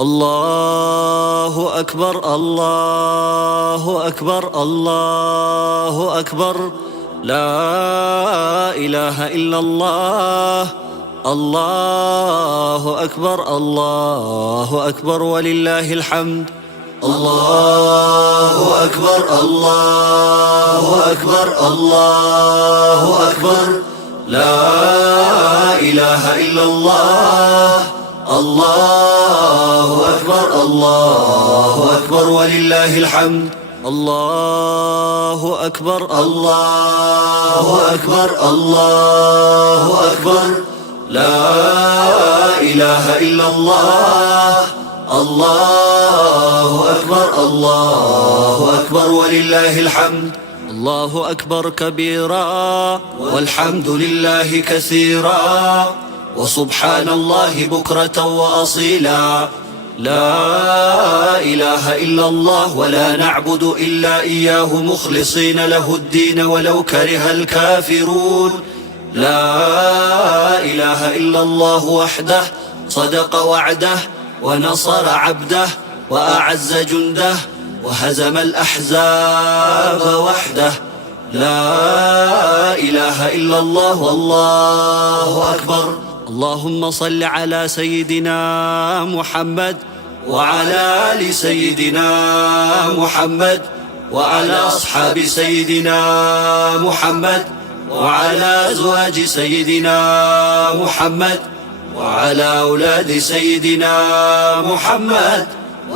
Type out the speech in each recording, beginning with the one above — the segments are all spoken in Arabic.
الله أكبر الله أكبر الله أكبر. لا إله إلا الله. الله أكبر الله أكبر ولله الحمد. الله أكبر الله أكبر الله أكبر. لا إله إلا الله. الله أكبر الله أكبر ولله الحمد. الله أكبر الله أكبر الله أكبر. لا إله إلا الله. الله أكبر الله أكبر ولله الحمد. الله أكبر كبيرا والحمد لله كثيرا وسبحان الله بكرة وأصيلا. لا إله إلا الله ولا نعبد إلا إياه مخلصين له الدين ولو كره الكافرون. لا إله إلا الله وحده صدق وعده ونصر عبده وأعز جنده وهزم الأحزاب وحده. لا إله إلا الله والله أكبر. اللهم صل على سيدنا محمد وعلى آل سيدنا محمد وعلى أصحاب سيدنا محمد وعلى أزواج سيدنا محمد وعلى أولاد سيدنا محمد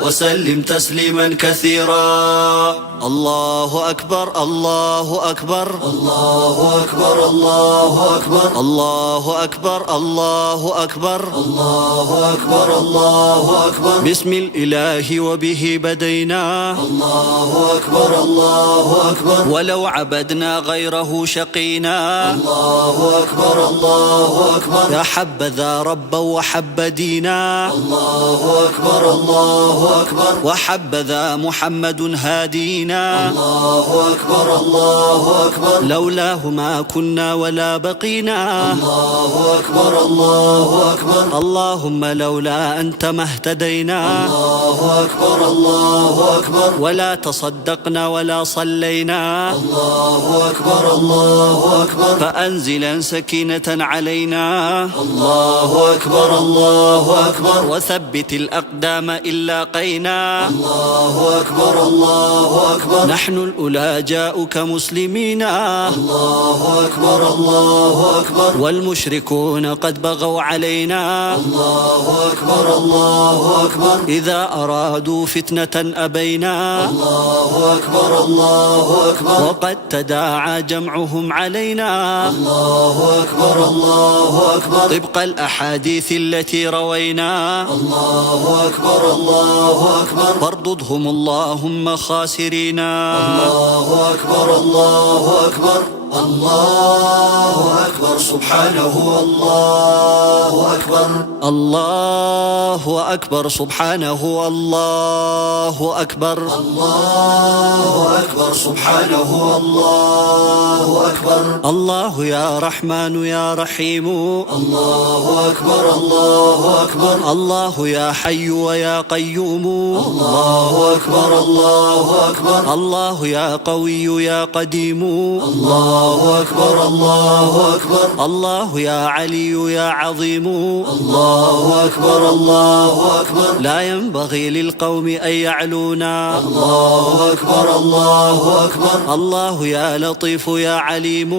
وسلم تسليما كثيرا. الله أكبر الله أكبر الله أكبر الله أكبر الله أكبر الله أكبر الله أكبر الله أكبر. بسم الإله وبه بدينا. الله أكبر الله أكبر. ولو عبدنا غيره شقينا. الله أكبر الله أكبر. يا حبذا ربا وحب دينا. الله أكبر الله أكبر. وحبذا محمد هادينا. الله أكبر الله أكبر. لولاه ما كنا ولا بقينا. الله أكبر الله أكبر. اللهم لولا أنت ما اهتدينا. الله أكبر الله أكبر. ولا تصدقنا ولا صلينا. الله أكبر الله أكبر. فأنزلا سكينة علينا. الله أكبر الله أكبر. وثبت الأقدام إن لاقينا. الله أكبر الله أكبر. نحن الأولى جاءك مسلمين. الله أكبر الله أكبر. والمشركون قد بغوا علينا. الله أكبر الله أكبر. إذا أرادوا فتنة أبينا. الله أكبر الله أكبر. وقد تداعى جمعهم علينا. الله أكبر الله أكبر. طبق الأحاديث التي روينا. الله أكبر الله أكبر. فارضهم اللهم خاسرين. الله أكبر الله أكبر. الله أكبر سبحانه. الله أكبر. الله أكبر سبحانه. الله أكبر. الله أكبر سبحانه. الله أكبر. الله يا رحمن يا رحيم. الله أكبر الله أكبر. الله يا حي ويا قيوم. الله أكبر الله أكبر. الله يا قوي يا قديم. الله أكبر الله أكبر. الله يا علي يا عظيم. الله أكبر الله أكبر. لا ينبغي للقوم أن يعلونا. الله أكبر الله أكبر. الله يا لطيف يا عليم.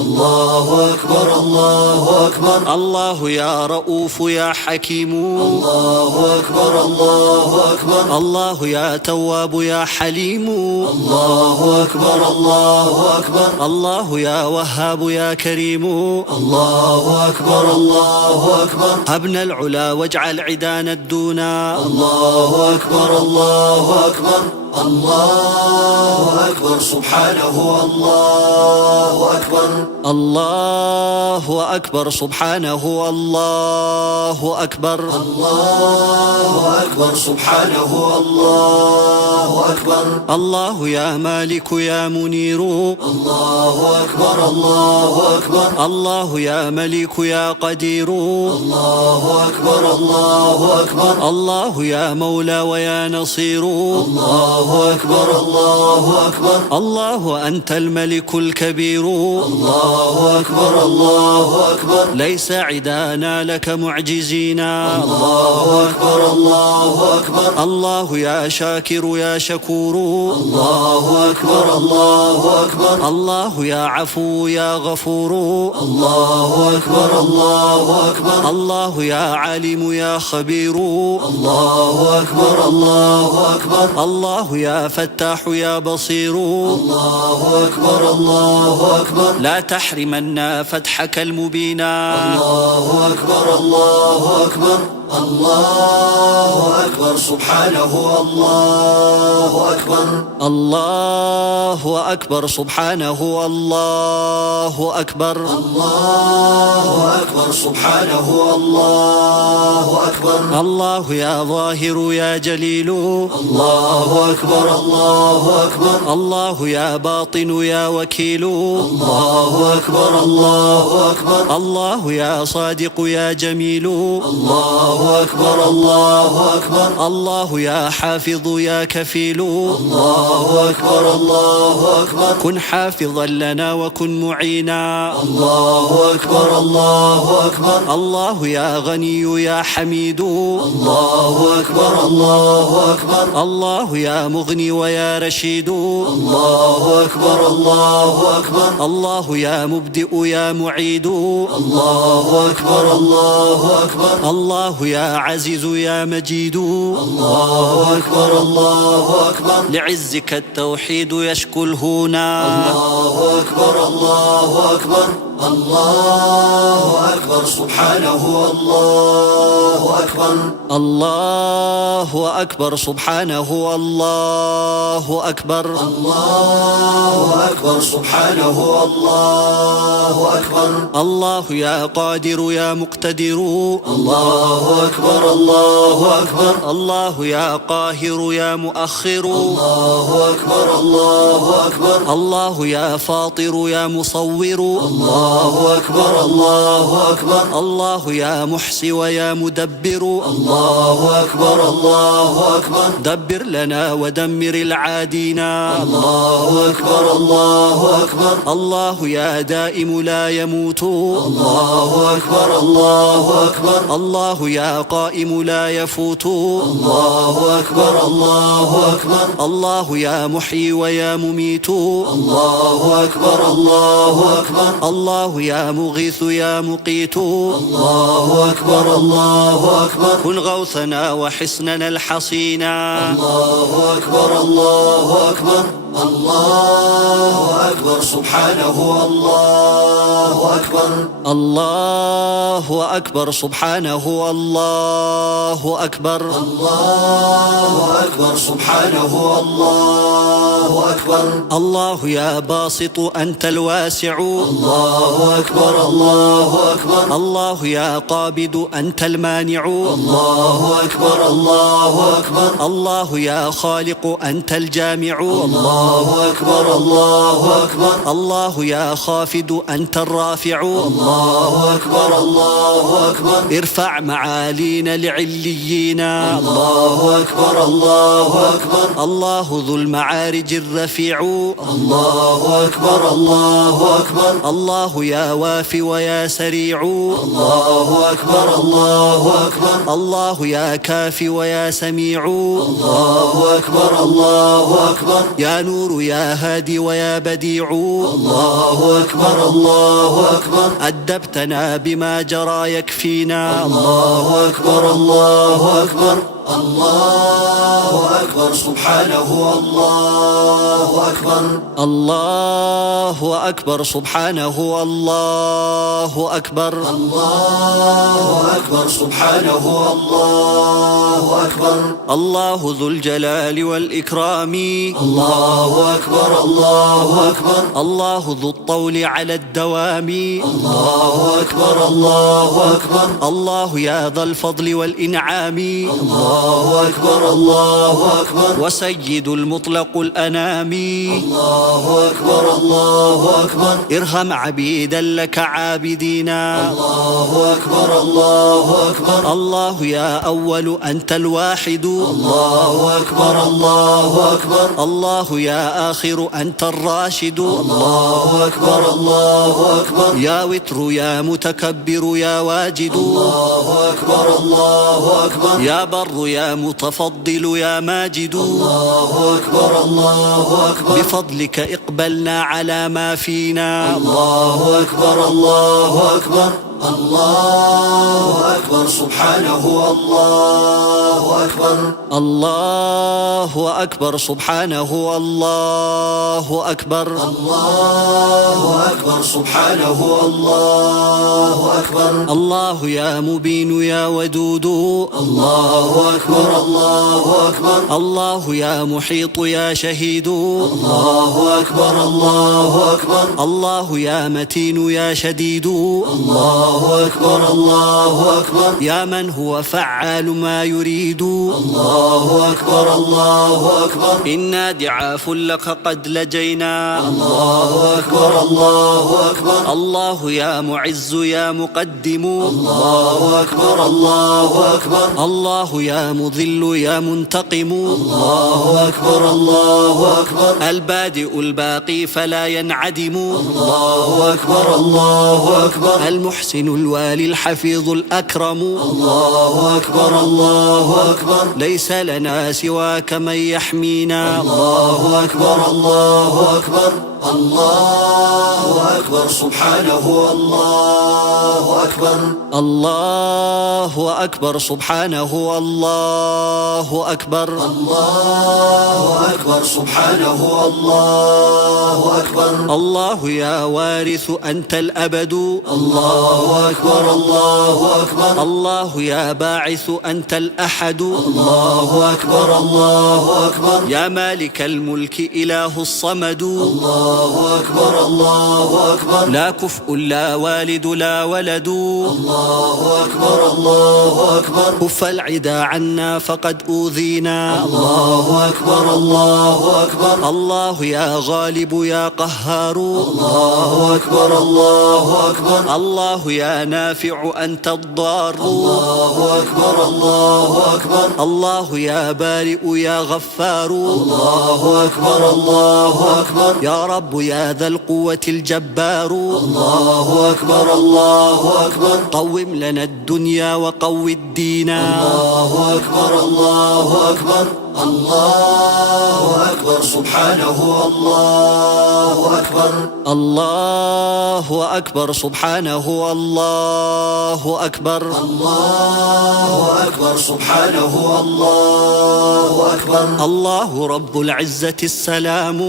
الله أكبر الله أكبر. الله يا رؤوف يا حكيم. الله أكبر الله أكبر. الله يا تواب يا حليم. الله أكبر الله أكبر. الله يا وهاب يا كريم. الله أكبر الله أكبر. هبنا العلا واجعل عدانا الدونا. الله أكبر الله أكبر. الله أكبر سبحانه. الله أكبر. الله أكبر سبحانه. الله أكبر. الله أكبر أكبر سبحانه الله أكبر. الله يا مالك يا منير الله أكبر الله أكبر. الله يا ملك يا قدير الله أكبر الله أكبر. الله يا مولى ويا نصير الله أكبر الله أكبر. الله أنت الملك الكبير الله أكبر الله أكبر. ليس عدانا لك معجزين الله أكبر الله أكبر. الله يا شاكر يا شكور الله أكبر الله أكبر. الله يا عفو يا غفور الله أكبر الله أكبر. الله يا عالم يا خبير الله أكبر الله أكبر. الله يا فتاح يا بصير الله أكبر الله أكبر. لا تحرمنا فتحك المبينا الله أكبر الله أكبر. الله أكبر سبحانه الله أكبر. الله أكبر سبحانه الله أكبر. الله أكبر سبحانه الله أكبر. الله يا ظاهر يا جليل الله أكبر الله أكبر. الله يا باطن يا وكيل الله أكبر الله أكبر. الله يا صادق يا جميل الله أكبر الله أكبر. الله يا حافظ يا كفيل الله أكبر الله أكبر. كن حافظا لنا وكن معينا الله أكبر الله أكبر. الله يا غني يا حميد الله أكبر الله أكبر. الله يا مغني ويا رشيد الله أكبر الله أكبر. الله يا مبدئ يا معيد الله أكبر الله أكبر. الله يا عزيز يا مجيد الله أكبر الله أكبر. لعزك التوحيد يشكو الهونا الله أكبر الله أكبر. الله أكبر سبحانه الله أكبر. الله أكبر سبحانه الله أكبر. الله أكبر سبحانه الله أكبر. الله يا قادر يا مقتدر الله أكبر الله أكبر. الله يا قاهر يا مؤخر الله أكبر الله أكبر. الله يا فاطر يا مصور الله أكبر الله أكبر. الله يا محصي ويا مدبر الله أكبر الله أكبر. دبر لنا ودمر العادين الله أكبر الله أكبر. الله يا دائم لا يموت الله أكبر الله أكبر. الله يا قائم لا يفوت الله أكبر الله أكبر. الله يا محيي ويا مميت الله أكبر الله أكبر. الله يا مغيث يا مقيت الله أكبر الله أكبر. كن غوثنا وحصننا الحصينا الله أكبر الله أكبر. الله أكبر سبحانه الله أكبر. الله أكبر سبحانه الله أكبر. الله أكبر سبحانه الله أكبر. الله يا باسط أنت الواسع الله أكبر الله أكبر. الله يا قابض أنت المانع الله أكبر الله أكبر. الله يا خالق أنت الجامع الله أكبر الله أكبر. الله يا خافض أنت الرافع الله أكبر الله أكبر. ارفع معالينا لعليين الله أكبر الله أكبر. الله ذو المعارج الرفيع الله أكبر الله أكبر. الله يا وافي ويا سريع الله أكبر الله أكبر. الله يا كافي ويا سميع الله أكبر الله أكبر. يا نور يا هادي ويا بديع الله أكبر الله أكبر. أدبتنا بما جرى يكفينا الله أكبر الله أكبر. الله أكبر سبحانه الله أكبر. الله أكبر سبحانه الله أكبر. الله أكبر سبحانه الله أكبر. الله ذو الجلال والإكرام. الله أكبر الله أكبر. الله ذو الطول على الدوام. الله أكبر الله أكبر. الله يا ذا الفضل والإنعام. الله أكبر الله أكبر. وسيد المطلق الأنام. الله أكبر الله أكبر. ارحم عبيدا لك عابدين. الله أكبر الله أكبر. الله يا أول أنت الواحد. الله أكبر الله أكبر. الله يا آخر أنت الراشد. الله أكبر الله أكبر. يا وتر يا متكبر يا واجد. الله أكبر الله أكبر. يا بر يا متفضل يا ماجد. الله أكبر الله أكبر. بفضلك اقبلنا على ما فينا. الله أكبر الله أكبر. الله أكبر سبحانه. الله أكبر. الله أكبر سبحانه. الله أكبر. الله أكبر سبحانه. الله أكبر. الله يا مبين يا ودود. الله أكبر الله أكبر. الله يا محيط يا شهيد. الله أكبر الله أكبر. الله يا متين يا شديد. الله أكبر الله أكبر. يا من هو فعال ما يريد. الله أكبر الله أكبر. إنا ضعاف لك قد لجينا. الله أكبر الله أكبر. الله يا معز يا مقدم. الله أكبر الله أكبر. الله يا مذل يا منتقم. الله أكبر الله أكبر. البادئ الباقي فلا ينعدم. الله أكبر الله أكبر. المحسن الوالي الحفيظ الأكرم. الله أكبر الله أكبر. ليس لنا سواك من يحمينا. الله أكبر الله أكبر. الله أكبر سبحانه. الله أكبر. الله أكبر سبحانه. الله أكبر. الله أكبر سبحانه. الله أكبر. الله يا وارث أنت الأبد. الله أكبر الله أكبر. الله يا باعث أنت الأحد. الله أكبر الله أكبر. يا مالك الملك إله الصمد. الله أكبر الله أكبر. لا كفء لا والد لا ولد. الله أكبر الله أكبر. كف العدا عنا فقد أوذينا. الله أكبر الله أكبر. الله يا غالب يا قهار. الله أكبر الله أكبر. الله يا نافع أنت الضار. الله أكبر الله أكبر. الله يا بارئ يا غفار. الله أكبر الله أكبر. يا رب يا ذا القوة الجبار. الله أكبر الله أكبر. قوم لنا الدنيا وقو الدين. الله أكبر الله أكبر. الله أكبر سبحانه. الله أكبر. الله أكبر سبحانه. الله أكبر. الله أكبر سبحانه. الله أكبر. الله رب العزة السلام.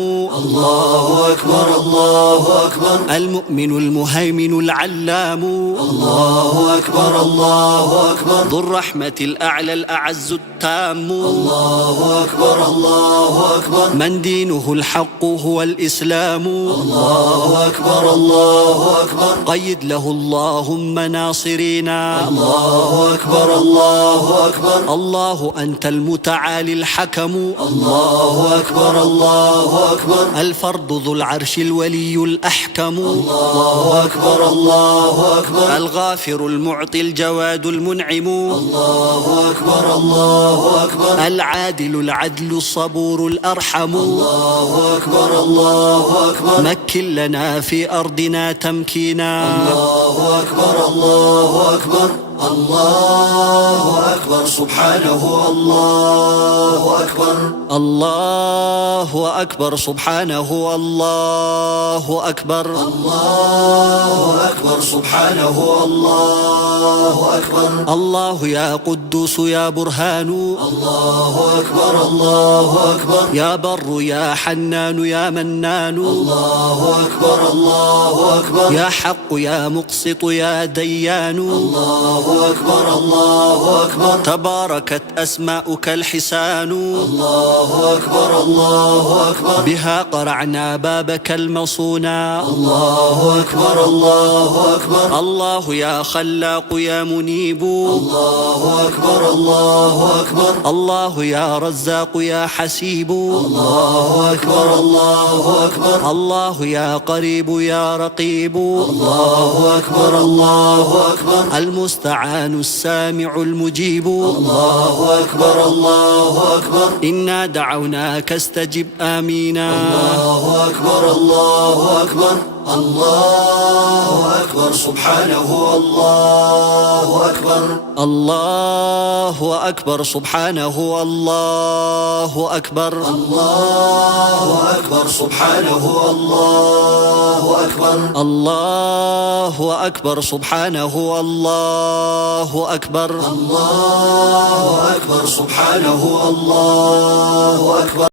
الله أكبر الله أكبر. المؤمن المهيمن العلام. الله أكبر الله أكبر. ذو الرحمة الأعلى الأعز التام. الله أكبر الله أكبر. من دينه الحق هو الإسلام. الله أكبر الله أكبر. قيد له اللهم ناصرينا. الله أكبر الله أكبر. الله أنت المتعالي الحكم. الله أكبر الله أكبر. الفرد ذو العرش الولي الأحكم. الله أكبر الله أكبر. الغافر المعطي الجواد المنعم. الله أكبر الله أكبر. العادل العدل الصبور الأرحم. الله أكبر الله أكبر. مكن لنا في أرضنا تمكينا. الله أكبر الله أكبر. الله أكبر سبحانه. الله أكبر. الله أكبر سبحانه. الله أكبر. الله أكبر سبحانه. الله أكبر. الله يا قدوس يا برهان. الله أكبر الله أكبر. يا بر يا حنان يا منان. الله أكبر الله أكبر. يا حق يا مقسط يا ديان. الله أكبر الله أكبر تباركت أسماؤك الحسان، الله أكبر الله أكبر بها قرعنا بابك المصونا. الله أكبر الله أكبر الله يا خلاق يا منيب، الله أكبر الله أكبر الله يا رزاق يا حسيب، الله أكبر الله أكبر الله يا قريب يا رقيب، الله أكبر الله أكبر المستعان السامع المجيب. الله أكبر الله أكبر إنا دعوناك استجب آمينا. الله أكبر الله أكبر الله أكبر سبحانه الله أكبر الله أكبر سبحانه الله أكبر الله أكبر سبحانه الله أكبر الله أكبر سبحانه الله أكبر الله أكبر سبحانه الله أكبر